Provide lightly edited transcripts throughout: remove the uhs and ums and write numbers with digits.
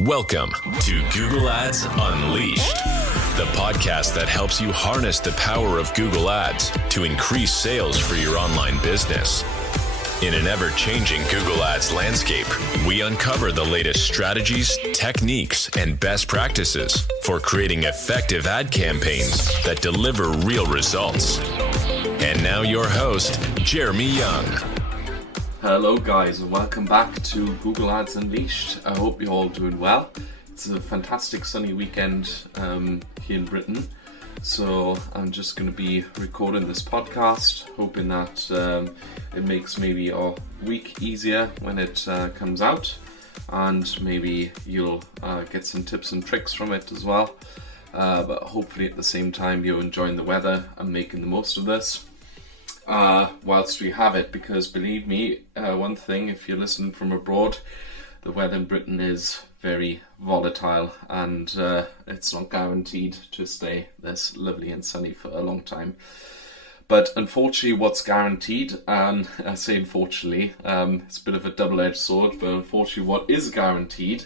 Welcome to Google Ads Unleashed, the podcast that helps you harness the power of Google Ads to increase sales for your online business. In an ever-changing Google Ads landscape, we uncover the latest strategies, techniques, and best practices for creating effective ad campaigns that deliver real results. And now your host, Jeremy Young. Hello guys, and welcome back to Google Ads Unleashed. I hope you're all doing well. It's a fantastic sunny weekend here in Britain, so I'm just going to be recording this podcast, hoping that it makes maybe your week easier when it comes out, and maybe you'll get some tips and tricks from it as well. But hopefully at the same time you're enjoying the weather and making the most of this. Whilst we have it, because believe me, one thing, if you're listening from abroad, the weather in Britain is very volatile, and it's not guaranteed to stay this lovely and sunny for a long time. But unfortunately, what's guaranteed, and I say unfortunately, it's a bit of a double-edged sword, but unfortunately what is guaranteed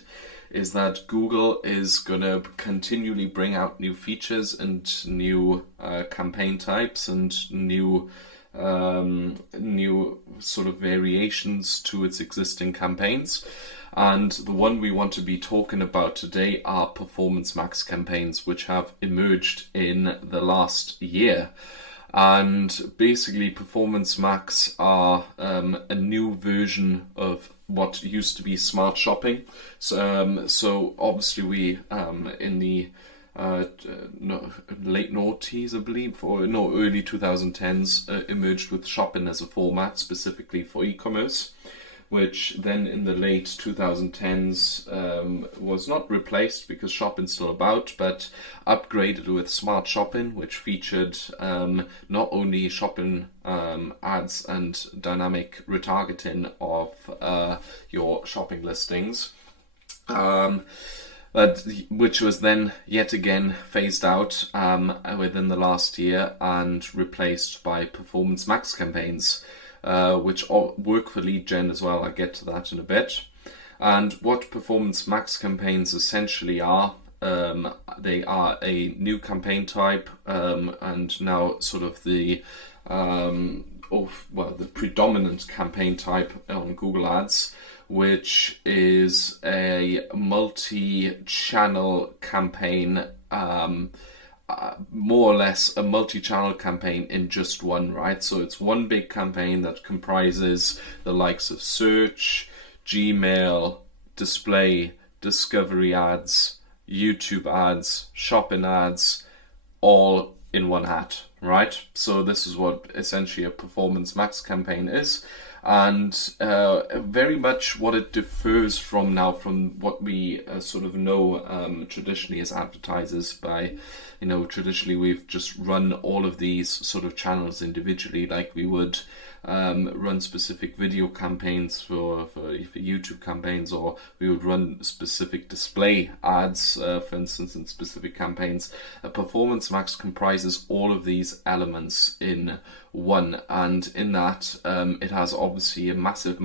is that Google is going to continually bring out new features and new campaign types and new sort of variations to its existing campaigns. And the one we want to be talking about today are Performance Max campaigns, which have emerged in the last year. And basically Performance Max are a new version of what used to be smart shopping. So obviously we in the late noughties, I believe, or no, early 2010s, emerged with shopping as a format specifically for e-commerce, which then in the late 2010s was not replaced because shopping's still about, but upgraded with smart shopping, which featured not only shopping ads and dynamic retargeting of your shopping listings, but which was then yet again phased out within the last year and replaced by Performance Max campaigns, which work for lead gen as well. I'll get to that in a bit. And what Performance Max campaigns essentially are, they are a new campaign type, and now sort of the predominant campaign type on Google Ads, which is a multi-channel campaign, more or less a multi-channel campaign in just one, right? So it's one big campaign that comprises the likes of search, Gmail, display, discovery ads, YouTube ads, shopping ads, all in one hat, right? So this is what essentially a Performance Max campaign is. And very much what it differs from what we sort of know traditionally as advertisers by, traditionally we've just run all of these sort of channels individually, like we would run specific video campaigns for YouTube campaigns, or we would run specific display ads, for instance, in specific campaigns. A Performance Max comprises all of these elements in one, and in that it has obviously a massive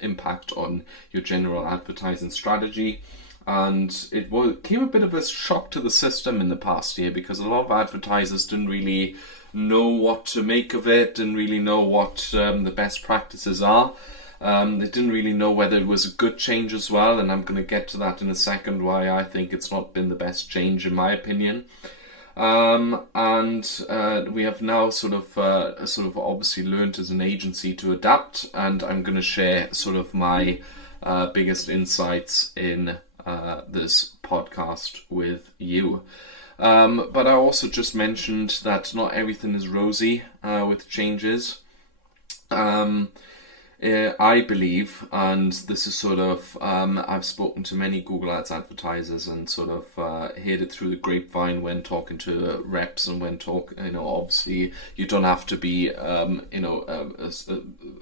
impact on your general advertising strategy. And it came a bit of a shock to the system in the past year, because a lot of advertisers didn't really know what to make of it, didn't really know what the best practices are. They didn't really know whether it was a good change as well, and I'm going to get to that in a second, why I think it's not been the best change in my opinion. And we have now sort of obviously learned as an agency to adapt, and I'm going to share sort of my biggest insights in this podcast with you. But I also just mentioned that not everything is rosy with changes. I believe, and this is sort of, I've spoken to many Google Ads advertisers and sort of heard it through the grapevine when talking to reps, and when obviously you don't have to be, a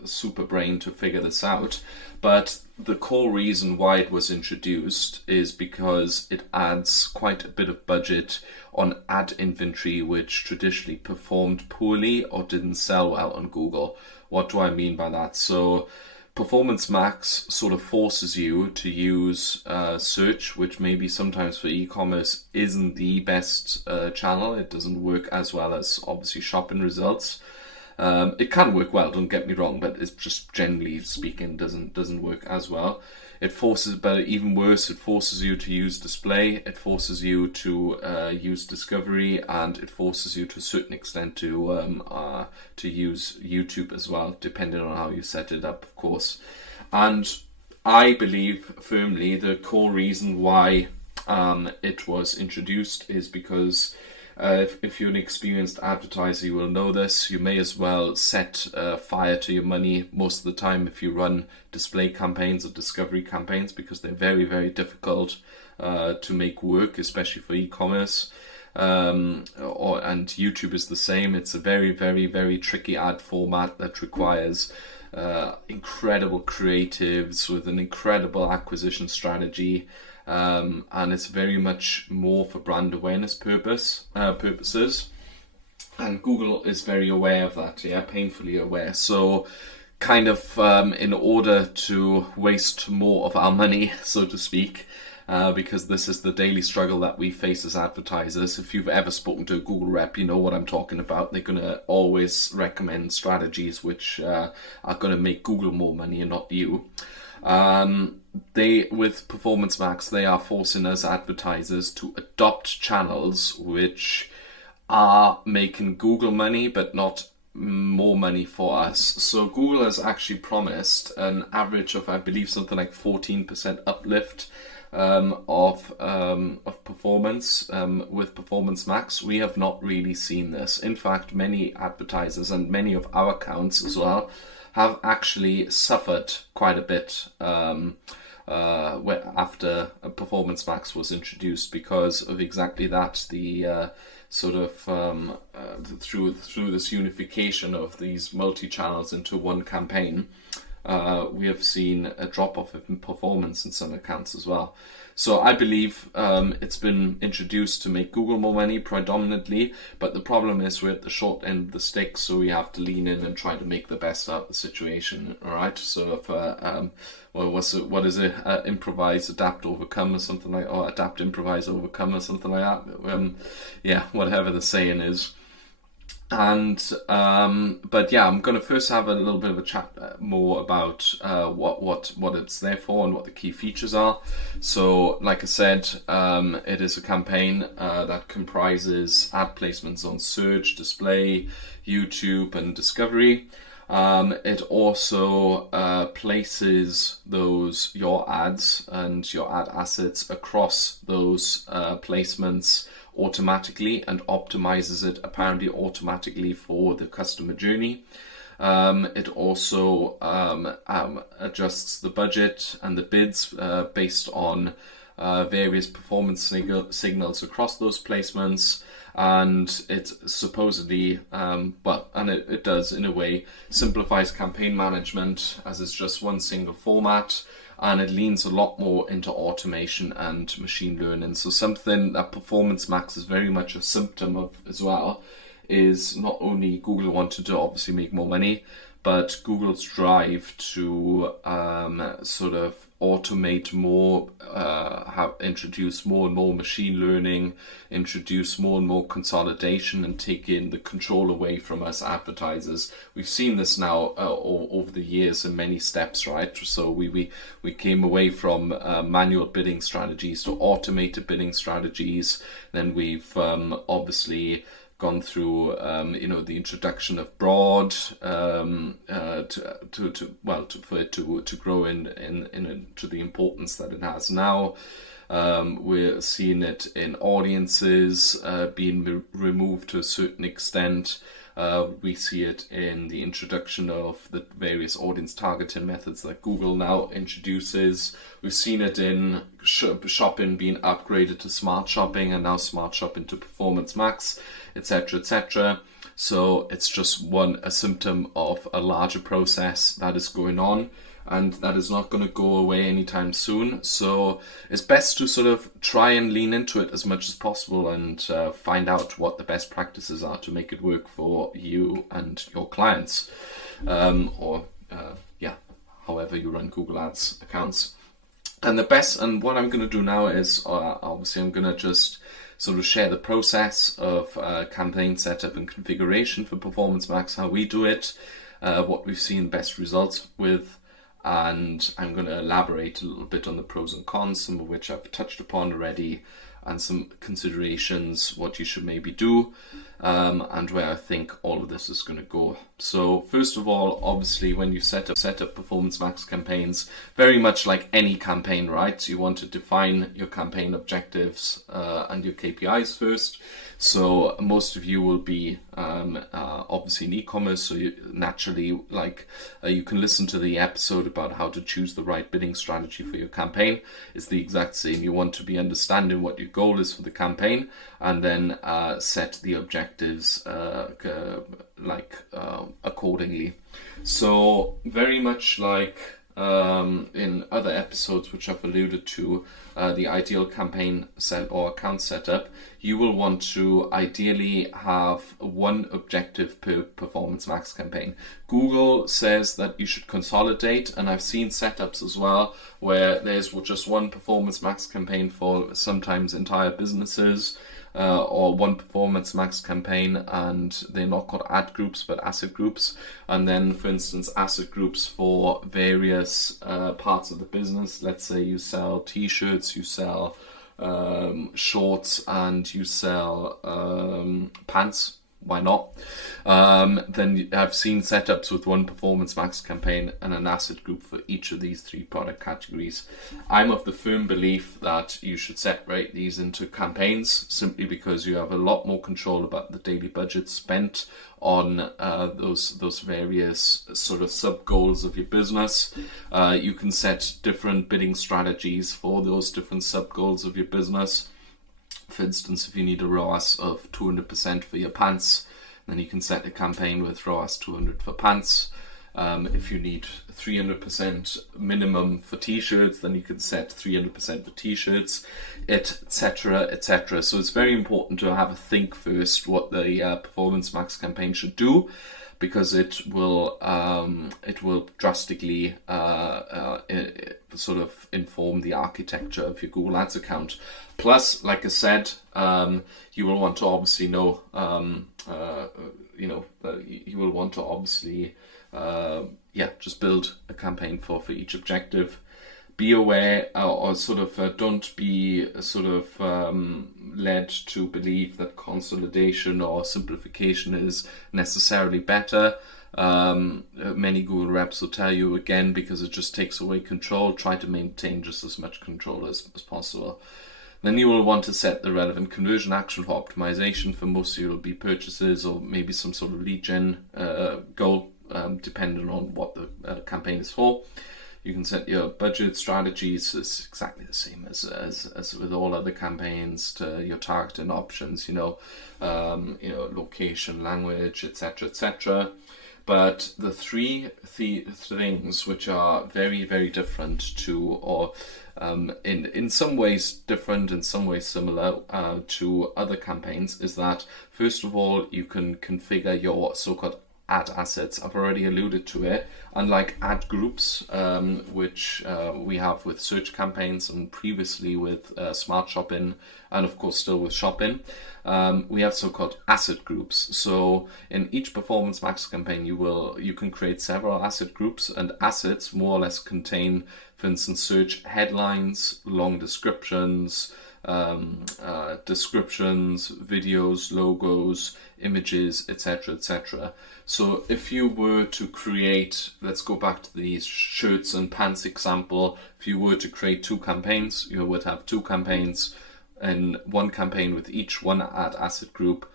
super brain to figure this out. But the core reason why it was introduced is because it adds quite a bit of budget on ad inventory, which traditionally performed poorly or didn't sell well on Google. What do I mean by that? So Performance Max sort of forces you to use search, which maybe sometimes for e-commerce isn't the best channel. It doesn't work as well as obviously shopping results. It can work well, don't get me wrong, but it's just generally speaking doesn't work as well. It forces, but even worse, it forces you to use display, it forces you to use discovery, and it forces you to a certain extent to use YouTube as well, depending on how you set it up, of course. And I believe firmly the core reason why it was introduced is because if you're an experienced advertiser, you will know this. You may as well set fire to your money most of the time if you run display campaigns or discovery campaigns, because they're very, very difficult to make work, especially for e-commerce. And YouTube is the same. It's a very, very, very tricky ad format that requires incredible creatives with an incredible acquisition strategy. And it's very much more for brand awareness purposes, and Google is very aware of that, painfully aware. So kind of in order to waste more of our money, so to speak, because this is the daily struggle that we face as advertisers. If you've ever spoken to a Google rep, you know what I'm talking about. They're going to always recommend strategies which are going to make Google more money and not you. With Performance Max, they are forcing us advertisers to adopt channels which are making Google money but not more money for us. So Google has actually promised an average of, I believe, something like 14% uplift of performance with Performance Max. We have not really seen this. In fact, many advertisers and many of our accounts as well have actually suffered quite a bit after Performance Max was introduced, because of exactly that. The through this unification of these multi-channels into one campaign, we have seen a drop-off in performance in some accounts as well. So I believe it's been introduced to make Google more money predominantly, but the problem is we're at the short end of the stick, so we have to lean in and try to make the best out of the situation. All right. So if what is it? Improvise, adapt, overcome, or something like, or adapt, improvise, overcome, or something like that. Whatever the saying is. And but yeah, I'm going to first have a little bit of a chat more about what it's there for and what the key features are. So like I said, it is a campaign that comprises ad placements on search, display, YouTube, and discovery. It also places your ads and your ad assets across those placements automatically and optimizes it apparently automatically for the customer journey. It also adjusts the budget and the bids based on various performance signals across those placements, and it supposedly it does in a way simplifies campaign management, as it's just one single format, and it leans a lot more into automation and machine learning. So something that Performance Max is very much a symptom of as well is not only Google wanted to obviously make more money, but Google's drive to sort of automate more, introduce more and more machine learning, introduce more and more consolidation, and take in the control away from us advertisers. We've seen this now over the years in many steps, right? So we came away from manual bidding strategies to automated bidding strategies. Then we've obviously gone through the introduction of broad for it to grow into the importance that it has now. We're seeing it in audiences being removed to a certain extent. We see it in the introduction of the various audience targeting methods that Google now introduces. We've seen it in shopping being upgraded to smart shopping, and now smart shopping to Performance Max, etc., etc. So it's just a symptom of a larger process that is going on, and that is not going to go away anytime soon. So it's best to sort of try and lean into it as much as possible and find out what the best practices are to make it work for you and your clients. however you run Google Ads accounts. And what I'm going to do now is, obviously I'm going to just sort of share the process of campaign setup and configuration for Performance Max, how we do it, what we've seen best results with, and I'm going to elaborate a little bit on the pros and cons, some of which I've touched upon already, and some considerations, what you should maybe do, and where I think all of this is going to go. So first of all, obviously, when you set up Performance Max campaigns, very much like any campaign, right? You want to define your campaign objectives and your KPIs first. So most of you will be obviously in e-commerce, so you naturally you can listen to the episode about how to choose the right bidding strategy for your campaign. It's the exact same. You want to be understanding what your goal is for the campaign, and then set the objectives accordingly. So very much like in other episodes which I've alluded to, the ideal campaign set or account setup, you will want to ideally have one objective per Performance Max campaign. Google says that you should consolidate, and I've seen setups as well where there's just one Performance Max campaign for sometimes entire businesses, or one Performance Max campaign, and they're not called ad groups but asset groups, and then for instance asset groups for various parts of the business. Let's say you sell t-shirts, you sell shorts, and you sell pants. Why not? Then I've seen setups with one Performance Max campaign and an asset group for each of these three product categories. I'm of the firm belief that you should separate these into campaigns, simply because you have a lot more control about the daily budget spent on those various sort of sub goals of your business. You can set different bidding strategies for those different sub goals of your business. For instance, if you need a ROAS of 200% for your pants, then you can set a campaign with ROAS 200 for pants. If you need 300% minimum for t-shirts, then you can set 300% for t-shirts, etc., etc. So it's very important to have a think first what the Performance Max campaign should do, because it will drastically sort of inform the architecture of your Google Ads account. Plus, like I said, you will want to obviously know, you will want to obviously, just build a campaign for each objective. Be aware, or sort of don't be sort of led to believe that consolidation or simplification is necessarily better. Many Google reps will tell you, again, because it just takes away control, try to maintain just as much control as possible. Then you will want to set the relevant conversion action for optimization. For most of you, it will be purchases or maybe some sort of lead gen goal, depending on what the campaign is for. You can set your budget strategies. It's exactly the same as with all other campaigns, to your targeting options, location, language, etc., etc. But the three things which are very, very different to, or in some ways different, in some ways similar to other campaigns, is that first of all, you can configure your so-called ad assets. I've already alluded to it. Unlike ad groups, which we have with search campaigns and previously with Smart Shopping, and of course still with Shopping, we have so-called asset groups. So in each Performance Max campaign, you can create several asset groups, and assets more or less contain, for instance, search headlines, long descriptions, videos, logos, images, etc., etc. So if you were to create, let's go back to the shirts and pants example, if you were to create two campaigns, you would have two campaigns, and one campaign with each one ad asset group,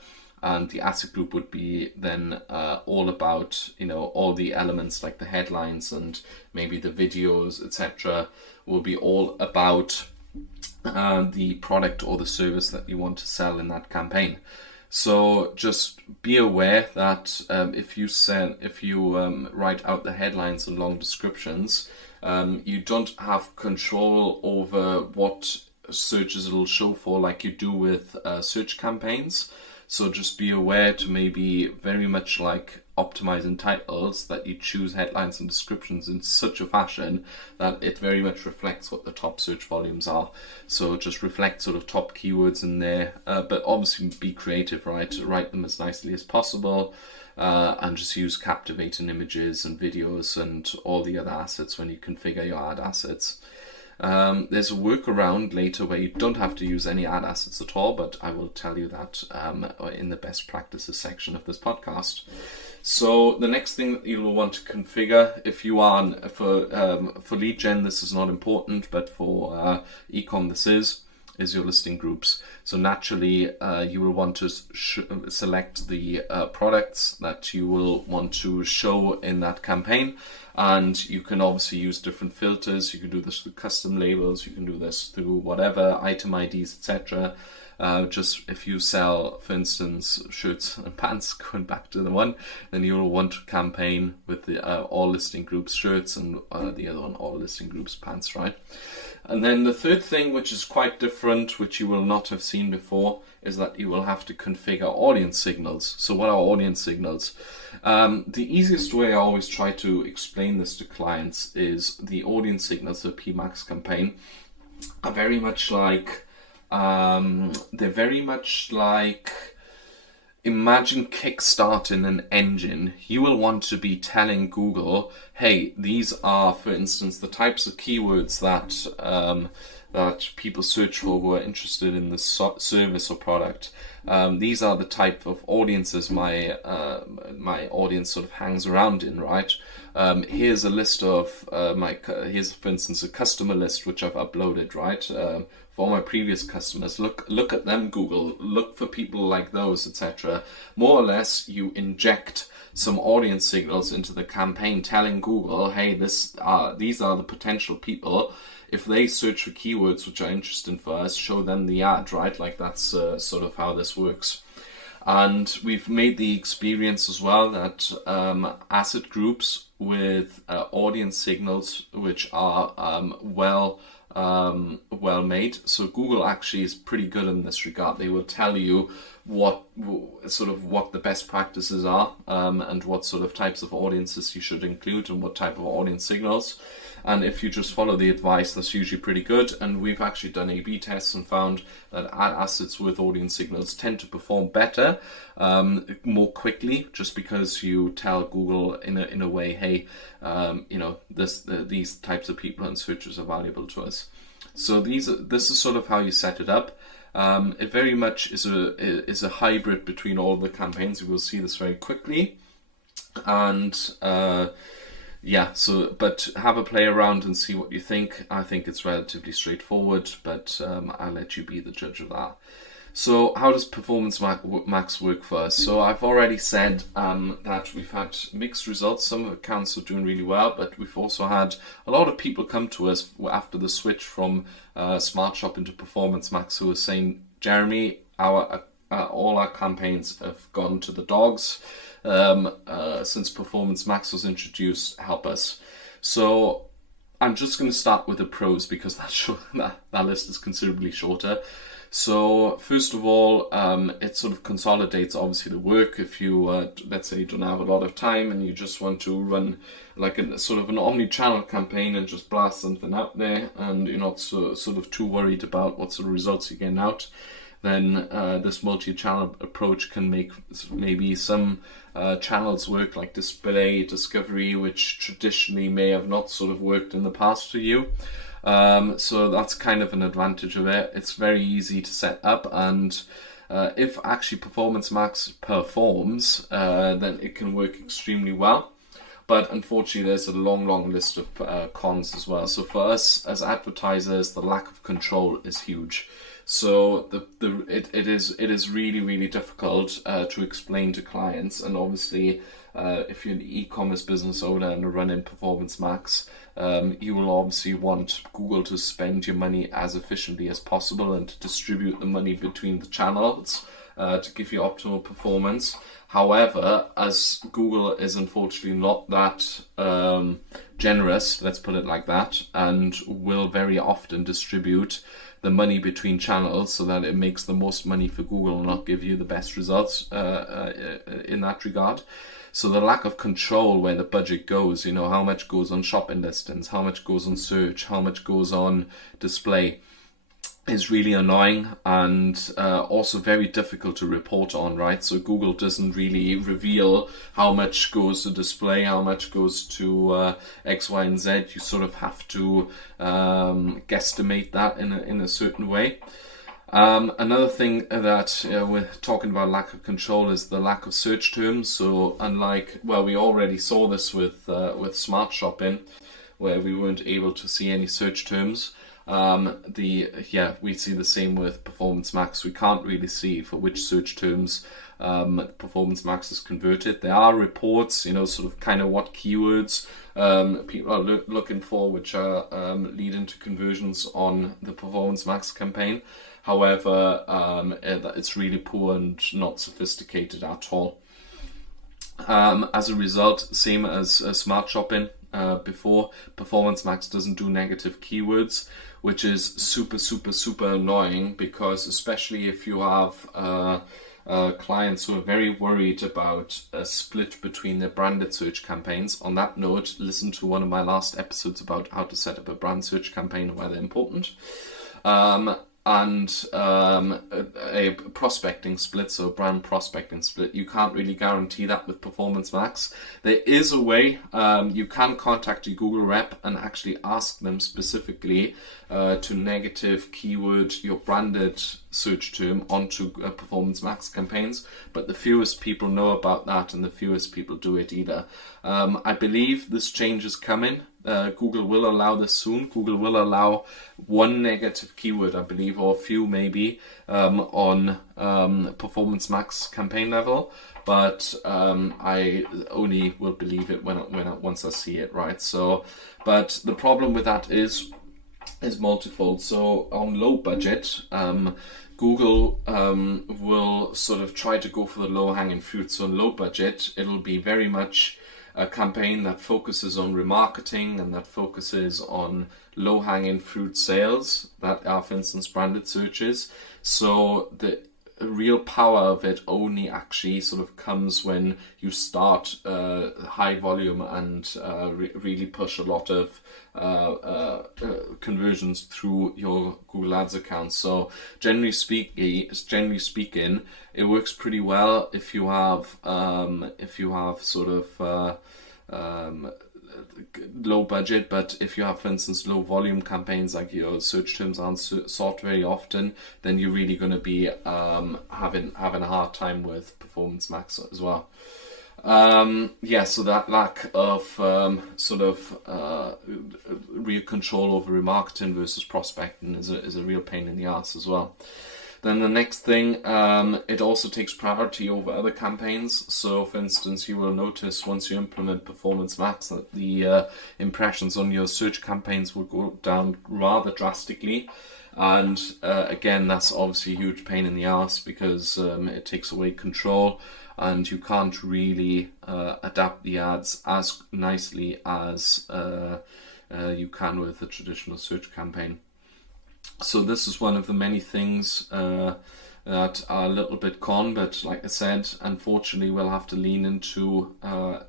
and the asset group would be then all about, all the elements like the headlines and maybe the videos, etc., will be all about the product or the service that you want to sell in that campaign. So just be aware that if you write out the headlines and long descriptions, you don't have control over what searches it'll show for like you do with search campaigns. So just be aware to maybe, very much like optimizing titles, that you choose headlines and descriptions in such a fashion that it very much reflects what the top search volumes are. So just reflect sort of top keywords in there, but obviously be creative, right? Write them as nicely as possible, and just use captivating images and videos and all the other assets when you configure your ad assets. There's a workaround later where you don't have to use any ad assets at all, but I will tell you that in the best practices section of this podcast. So the next thing that you will want to configure, if you are for lead gen, this is not important, but for ecom this is your listing groups. So naturally, you will want to select the products that you will want to show in that campaign. And you can obviously use different filters. You can do this through custom labels. You can do this through whatever, item IDs, etc. Just if you sell, for instance, shirts and pants, going back to the one, then you'll want to campaign with the all listing groups shirts and the other one all listing groups pants, right? And then the third thing, which is quite different, which you will not have seen before, is that you will have to configure audience signals. So what are audience signals? The easiest way I always try to explain this to clients is the audience signals of PMax campaign are very much like, imagine kickstarting an engine. You will want to be telling Google, hey, these are, for instance, the types of keywords that people search for who are interested in the service or product. These are the type of audiences my audience sort of hangs around in, right? Here's a list of here's, for instance, a customer list which I've uploaded, right? For all my previous customers, look at them, Google, look for people like those, etc. More or less, you inject some audience signals into the campaign, telling Google, hey, these are the potential people. If they search for keywords which are interesting for us, show them the ad, right? Like that's sort of how this works. And we've made the experience as well that asset groups with audience signals which are well made. So Google actually is pretty good in this regard. They will tell you what the best practices are, and what sort of types of audiences you should include and what type of audience signals. And if you just follow the advice, that's usually pretty good. And we've actually done A/B tests and found that ad assets with audience signals tend to perform better, more quickly, just because you tell Google in a way, hey, these types of people and searches are valuable to us. So this is sort of how you set it up. It very much is a hybrid between all the campaigns. You will see this very quickly, and but have a play around and see what you think. I think it's relatively straightforward, but I'll let you be the judge of that. So how does Performance Max work for us? So I've already said that we've had mixed results. Some accounts are doing really well, but we've also had a lot of people come to us after the switch from Smart Shop into Performance Max who are saying, Jeremy, all our campaigns have gone to the dogs since Performance Max was introduced. Help us. So I'm just going to start with the pros because that list is considerably shorter. So first of all, it sort of consolidates obviously the work. If you let's say you don't have a lot of time and you just want to run like a sort of an omni-channel campaign and just blast something out there, and you're not sort of too worried about what sort of results you're getting out, then this multi-channel approach can make maybe some channels work, like display, discovery, which traditionally may have not sort of worked in the past for you. So that's kind of an advantage of it. It's very easy to set up, and if actually Performance Max performs, then it can work extremely well. But unfortunately, there's a long list of cons as well. So for us as advertisers, the lack of control is huge. So it is really difficult to explain to clients, and obviously if you're an e-commerce business owner and running Performance Max, you will obviously want Google to spend your money as efficiently as possible and to distribute the money between the channels to give you optimal performance. However, as Google is unfortunately not that generous, let's put it like that, and will very often distribute the money between channels so that it makes the most money for Google and not give you the best results in that regard. So the lack of control where the budget goes, how much goes on shopping listings, how much goes on search, how much goes on display, is really annoying and also very difficult to report on, right? So Google doesn't really reveal how much goes to display, how much goes to X, Y, and Z. You sort of have to guesstimate that in a certain way. Another thing that we're talking about lack of control is the lack of search terms. So we already saw this with Smart Shopping, where we weren't able to see any search terms. We see the same with Performance Max. We can't really see for which search terms Performance Max is converted. There are reports, sort of kind of what keywords people are looking for, which are leading to conversions on the Performance Max campaign. However, it's really poor and not sophisticated at all. As a result, same as Smart Shopping before, Performance Max doesn't do negative keywords, which is super, super, super annoying, because especially if you have clients who are very worried about a split between their branded search campaigns. On that note, listen to one of my last episodes about how to set up a brand search campaign and why they're important. And a prospecting split, so brand prospecting split. You can't really guarantee that with Performance Max. There is a way. You can contact your Google rep and actually ask them specifically to negative keyword your branded search term onto Performance Max campaigns, but the fewest people know about that and the fewest people do it either. I believe this change is coming. Google will allow this soon. Google will allow one negative keyword, I believe, or a few maybe, on Performance Max campaign level. But I only will believe it once I see it, right? So, but the problem with that is multifold. So on low budget, Google will sort of try to go for the low-hanging fruit. So on low budget, it'll be very much a campaign that focuses on remarketing and that focuses on low-hanging fruit sales that are, for instance, branded searches. So the real power of it only actually sort of comes when you start high volume and really push a lot of conversions through your Google Ads account. So generally speaking, it works pretty well if you have sort of low budget. But if you have, for instance, low volume campaigns, like your search terms aren't sought very often, then you're really going to be having a hard time with Performance Max as well. So that lack of real control over remarketing versus prospecting is a real pain in the ass as well. Then the next thing, it also takes priority over other campaigns. So for instance, you will notice once you implement Performance Max that the impressions on your search campaigns will go down rather drastically. And again, that's obviously a huge pain in the ass, because it takes away control and you can't really adapt the ads as nicely as you can with a traditional search campaign. So this is one of the many things that are a little bit con, but like I said, unfortunately we'll have to lean into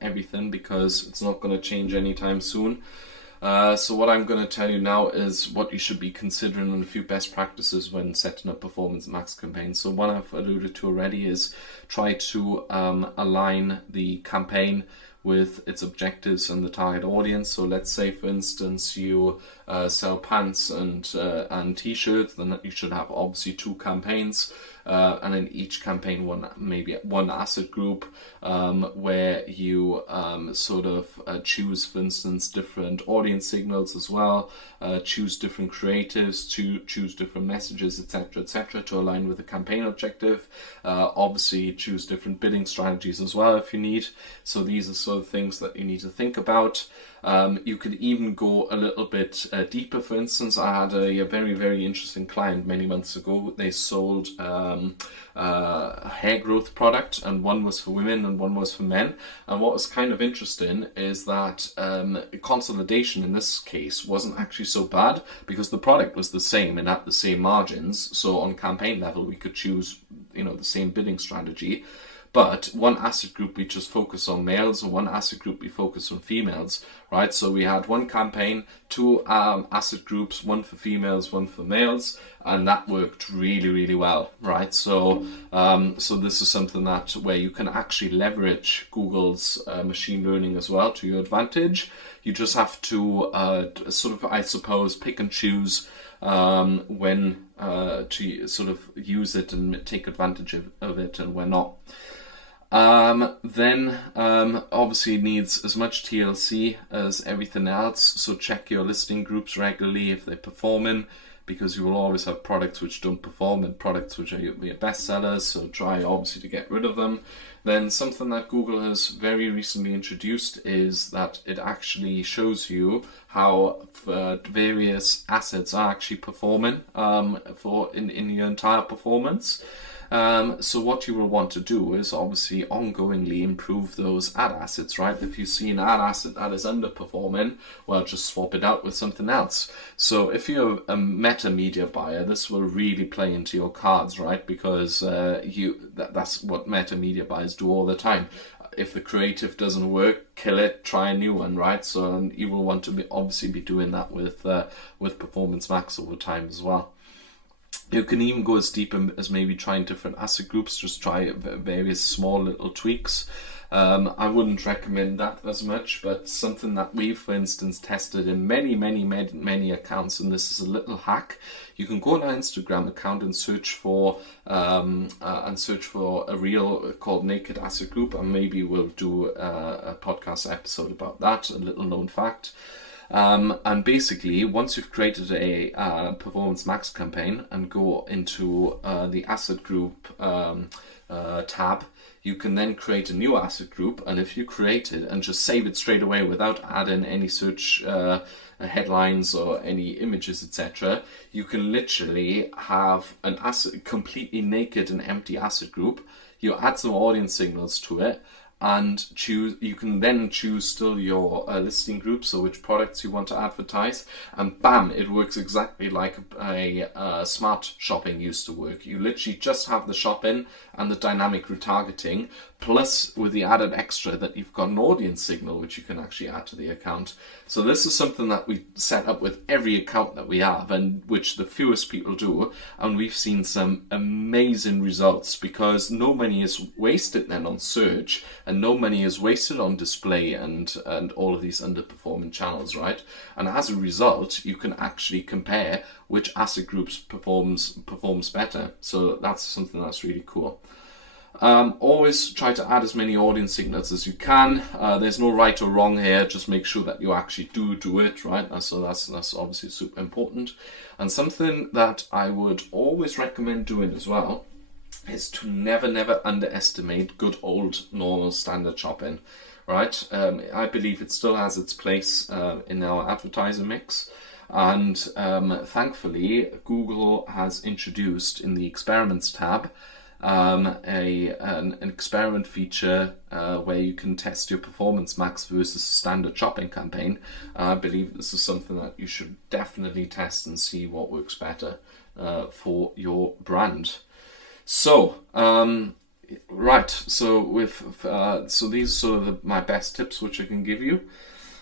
everything, because it's not going to change anytime soon. So what I'm going to tell you now is what you should be considering and a few best practices when setting up Performance Max campaigns. So one I've alluded to already is try to align the campaign with its objectives and the target audience. So let's say, for instance, you sell pants and t-shirts, then you should have obviously two campaigns, and in each campaign one asset group, where you choose, for instance, different audience signals as well, choose different creatives, choose different messages, etc., to align with the campaign objective. Obviously choose different bidding strategies as well if you need. So these are sort of things that you need to think about. You could even go a little bit deeper. For instance, I had a very, very interesting client many months ago. They sold a hair growth product, and one was for women and one was for men. And what was kind of interesting is that consolidation in this case wasn't actually so bad, because the product was the same and at the same margins. So on campaign level, we could choose, the same bidding strategy. But one asset group we just focus on males, and one asset group we focus on females, right? So we had one campaign, two asset groups, one for females, one for males, and that worked really, really well, right? So this is something that where you can actually leverage Google's machine learning as well to your advantage. You just have to sort of, I suppose, pick and choose when to sort of use it and take advantage of it and when not. Then obviously it needs as much TLC as everything else, so check your listing groups regularly if they're performing, because you will always have products which don't perform and products which are your best sellers, so try obviously to get rid of them. Then something that Google has very recently introduced is that it actually shows you how various assets are actually performing in your entire performance. So what you will want to do is obviously ongoingly improve those ad assets, right? If you see an ad asset that is underperforming, well, just swap it out with something else. So if you're a meta media buyer, this will really play into your cards, right? Because that's what meta media buyers do all the time. If the creative doesn't work, kill it, try a new one, right? So you will want to obviously be doing that with Performance Max over time as well. You can even go as deep as maybe trying different asset groups, just try various small little tweaks. I wouldn't recommend that as much, but something that we've, for instance, tested in many accounts, and this is a little hack. You can go on our Instagram account and search for a reel called Naked Asset Group, and maybe we'll do a podcast episode about that, a little known fact. And basically, once you've created a Performance Max campaign and go into the asset group tab, you can then create a new asset group, and if you create it and just save it straight away without adding any search headlines or any images, etc., you can literally have an asset, completely naked and empty asset group. You add some audience signals to it, and you can then choose still your listing group, so which products you want to advertise, and bam, it works exactly like a smart shopping used to work. You literally just have the shopping and the dynamic retargeting, plus with the added extra that you've got an audience signal which you can actually add to the account. So this is something that we set up with every account that we have, and which the fewest people do, and we've seen some amazing results, because no money is wasted then on search, and no money is wasted on display and all of these underperforming channels, right? And as a result, you can actually compare which asset groups performs better. So that's something that's really cool. Always try to add as many audience signals as you can. There's no right or wrong here. Just make sure that you actually do it, right? So that's obviously super important. And something that I would always recommend doing as well is to never underestimate good old normal standard shopping, right? I believe it still has its place in our advertiser mix. And thankfully, Google has introduced in the experiments tab an experiment feature where you can test your Performance Max versus a standard shopping campaign. I believe this is something that you should definitely test and see what works better for your brand. So, right, so these are sort of my best tips which I can give you.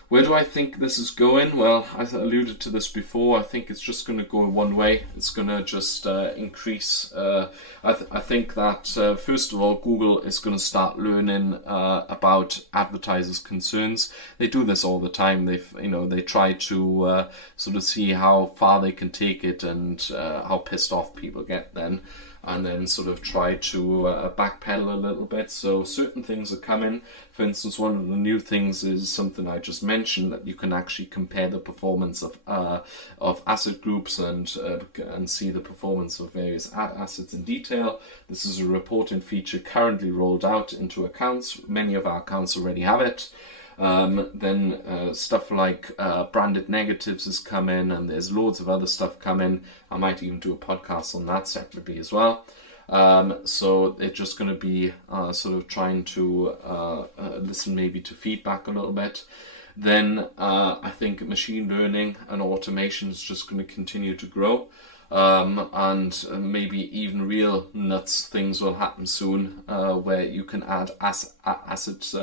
Where do I think this is going? Well, I alluded to this before. I think it's just going to go one way. It's going to just increase. I think that first of all, Google is going to start learning about advertisers' concerns. They do this all the time. They try to sort of see how far they can take it and how pissed off people get then. And then sort of try to backpedal a little bit. So certain things are coming. For instance, one of the new things is something I just mentioned, that you can actually compare the performance of asset groups and see the performance of various ad assets in detail. This is a reporting feature currently rolled out into accounts. Many of our accounts already have it. Then stuff like branded negatives has come in, and there's loads of other stuff coming. I might even do a podcast on that separately as well. So it's just going to be sort of trying to listen maybe to feedback a little bit. Then I think machine learning and automation is just going to continue to grow. And maybe even real nuts things will happen soon, where you can add assets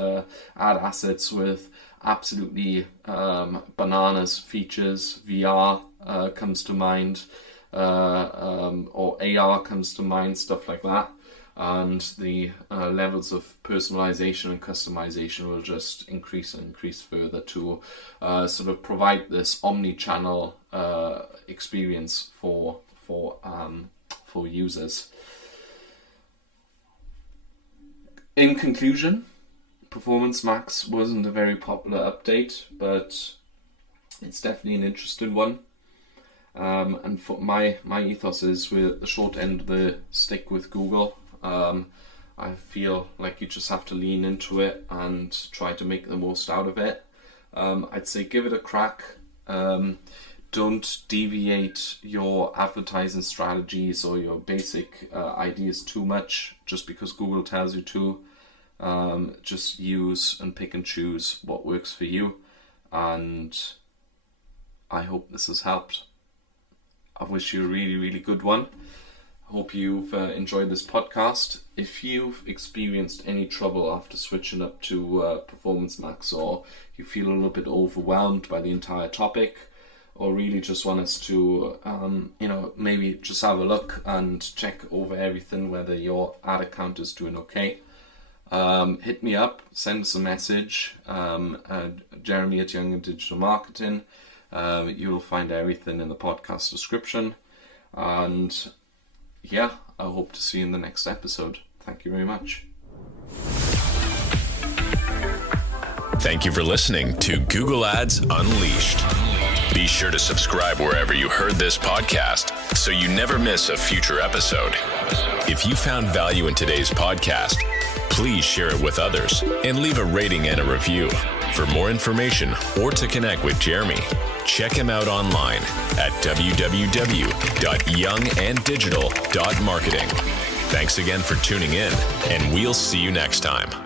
with absolutely bananas features. VR comes to mind, or AR comes to mind, stuff like that. And the levels of personalization and customization will just increase and increase further to sort of provide this omni-channel experience for users. In conclusion, Performance Max wasn't a very popular update, but it's definitely an interesting one. And for my ethos is we're at the short end of the stick with Google. I feel like you just have to lean into it and try to make the most out of it. I'd say give it a crack. Don't deviate your advertising strategies or your basic ideas too much just because Google tells you to. Just use and pick and choose what works for you. And I hope this has helped. I wish you a really, really good one. Hope you've enjoyed this podcast. If you've experienced any trouble after switching up to Performance Max, or you feel a little bit overwhelmed by the entire topic, or really just want us to, maybe just have a look and check over everything, whether your ad account is doing okay, hit me up, send us a message, Jeremy at Young and Digital Marketing. You'll find everything in the podcast description. And yeah, I hope to see you in the next episode. Thank you very much. Thank you for listening to Google Ads Unleashed. Be sure to subscribe wherever you heard this podcast so you never miss a future episode. If you found value in today's podcast, please share it with others and leave a rating and a review. For more information or to connect with Jeremy, check him out online at www.younganddigital.marketing. Thanks again for tuning in, and we'll see you next time.